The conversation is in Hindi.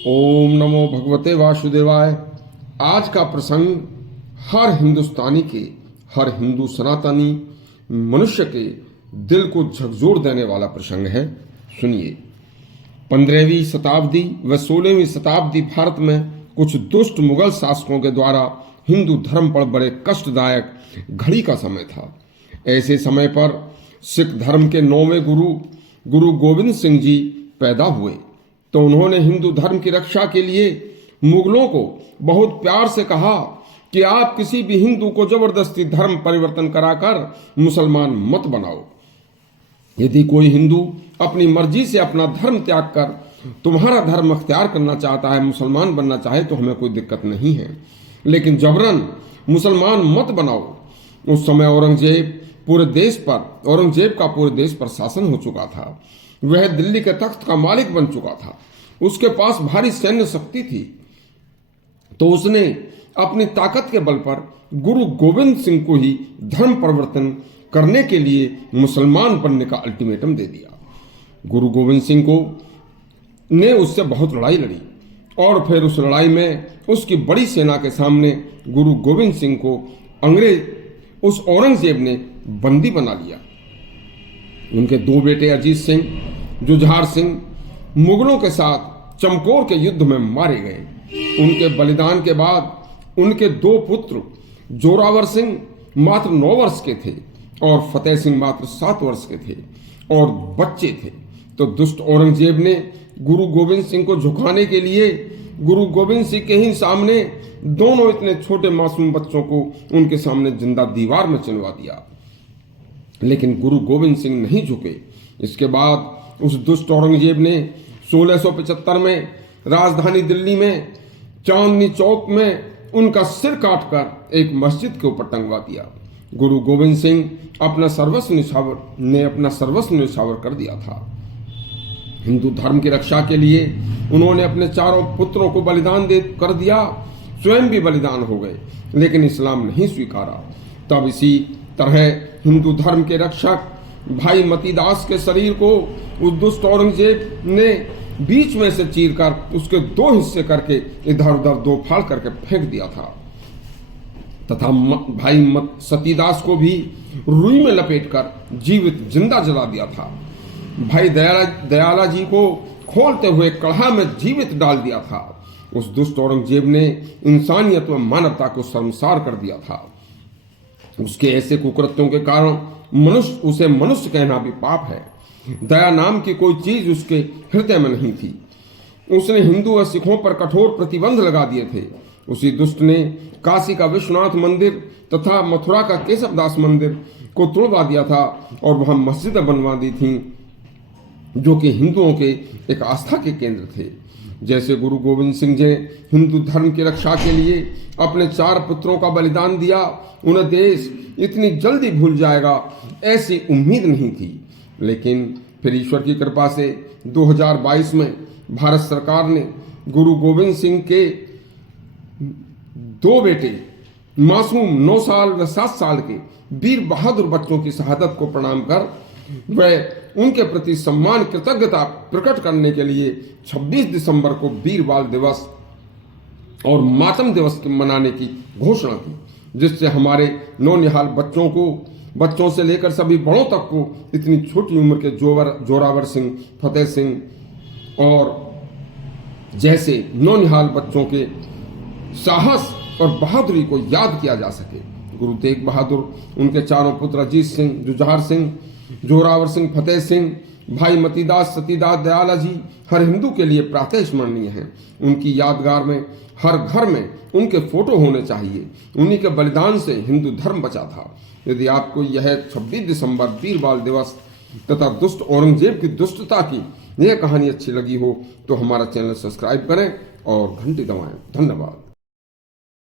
ओम नमो भगवते वासुदेवाय। आज का प्रसंग हर हिंदुस्तानी के, हर हिंदू सनातनी मनुष्य के दिल को झकझोर देने वाला प्रसंग है। सुनिए। 15वीं शताब्दी व 16वीं शताब्दी भारत में कुछ दुष्ट मुगल शासकों के द्वारा हिंदू धर्म पर बड़े कष्टदायक घड़ी का समय था। ऐसे समय पर सिख धर्म के 9वें गुरु गोविंद सिंह जी पैदा हुए तो उन्होंने हिंदू धर्म की रक्षा के लिए मुगलों को बहुत प्यार से कहा कि आप किसी भी हिंदू को जबरदस्ती धर्म परिवर्तन कराकर मुसलमान मत बनाओ। यदि कोई हिंदू अपनी मर्जी से अपना धर्म त्याग कर तुम्हारा धर्म अख्तियार करना चाहता है, मुसलमान बनना चाहे तो हमें कोई दिक्कत नहीं है, लेकिन जबरन मुसलमान मत बनाओ। उस समय औरंगजेब का पूरे देश पर शासन हो चुका था। वह दिल्ली के तख्त का मालिक बन चुका था। उसके पास भारी सैन्य शक्ति थी, तो उसने अपनी ताकत के बल पर गुरु गोविंद सिंह को ही धर्म परिवर्तन करने के लिए मुसलमान बनने का अल्टीमेटम दे दिया। गुरु गोविंद सिंह ने उससे बहुत लड़ाई लड़ी और फिर उस लड़ाई में उसकी बड़ी सेना के सामने गुरु गोविंद सिंह को उस औरंगजेब ने बंदी बना लिया। उनके 2 बेटे अजीत सिंह, जुझार सिंह मुगलों के साथ चमकौर के युद्ध में मारे गए। उनके बलिदान के बाद उनके 2 पुत्र जोरावर सिंह मात्र 9 वर्ष के थे और फतेह सिंह मात्र 7 वर्ष के थे और बच्चे थे। तो दुष्ट औरंगजेब ने गुरु गोविंद सिंह को झुकाने के लिए गुरु गोविंद सिंह के ही सामने दोनों इतने छोटे मासूम बच्चों को उनके सामने जिंदा दीवार में चिनवा दिया, लेकिन गुरु गोविंद सिंह नहीं झुके। इसके बाद उस दुष्ट औरंगजेब ने 1675 में राजधानी दिल्ली में चांदनी चौक में उनका सिर काटकर एक मस्जिद के ऊपर टंगवा दिया। गुरु गोविंद सिंह अपना सर्वस्व न्यौछावर कर दिया था। हिंदू धर्म की रक्षा के लिए उन्होंने अपने 4 पुत्रों को बलिदान कर दिया, स्वयं भी बलिदान हो गए, लेकिन इस्लाम नहीं स्वीकारा। तब इसी तरह हिंदू धर्म के रक्षक भाई मतीदास के शरीर को उस दुष्ट औरंगजेब ने बीच में से चीरकर उसके 2 हिस्से करके इधर उधर 2 फाड़ करके फेंक दिया था तथा भाई सतीदास को भी रुई में लपेटकर जीवित जिंदा जला दिया था। भाई दयाला जी को खोलते हुए कढ़ा में जीवित डाल दिया था। उस दुष्ट औरंगजेब ने इंसानियत व मानवता को शर्मसार कर दिया था। उसके ऐसे कुकृत्यों के कारण उसे मनुष्य कहना भी पाप है। दया नाम की कोई चीज उसके हृदय में नहीं थी। उसने हिंदू व सिखों पर कठोर प्रतिबंध लगा दिए थे। उसी दुष्ट ने काशी का विश्वनाथ मंदिर तथा मथुरा का केशवदास मंदिर को तोड़वा दिया था और वहां मस्जिदें बनवा दी थी जो कि हिंदुओं के एक आस्था के केंद्र थे। जैसे गुरु गोविंद सिंह ने हिंदू धर्म की रक्षा के लिए अपने 4 पुत्रों का बलिदान दिया, उन्हें देश इतनी जल्दी भूल जाएगा ऐसी उम्मीद नहीं थी। लेकिन फिर ईश्वर की कृपा से 2022 में भारत सरकार ने गुरु गोविंद सिंह के 2 बेटे मासूम 9 साल व 7 साल के वीर बहादुर बच्चों की शहादत को प्रणाम कर वह उनके प्रति सम्मान कृतज्ञता प्रकट करने के लिए 26 दिसंबर को वीर बाल दिवस और मातम दिवस मनाने की घोषणा की, जिससे हमारे नौनिहाल बच्चों से लेकर सभी बड़ों तक को इतनी छोटी उम्र के जोरावर सिंह, फतेह सिंह और जैसे नौनिहाल बच्चों के साहस और बहादुरी को याद किया जा सके। गुरु तेग बहादुर, उनके 4 पुत्र अजीत सिंह, जुझार सिंह, जोरावर सिंह, फतेह सिंह, भाई मतीदास, सतीदास, दयाला जी हर हिंदू के लिए प्रातः स्मरणीय हैं। उनकी यादगार में हर घर में उनके फोटो होने चाहिए। उन्हीं के बलिदान से हिंदू धर्म बचा था। यदि आपको यह 26 दिसंबर वीर बाल दिवस तथा दुष्ट औरंगजेब की दुष्टता की यह कहानी अच्छी लगी हो तो हमारा चैनल सब्सक्राइब करें और घंटी दबाएं। धन्यवाद।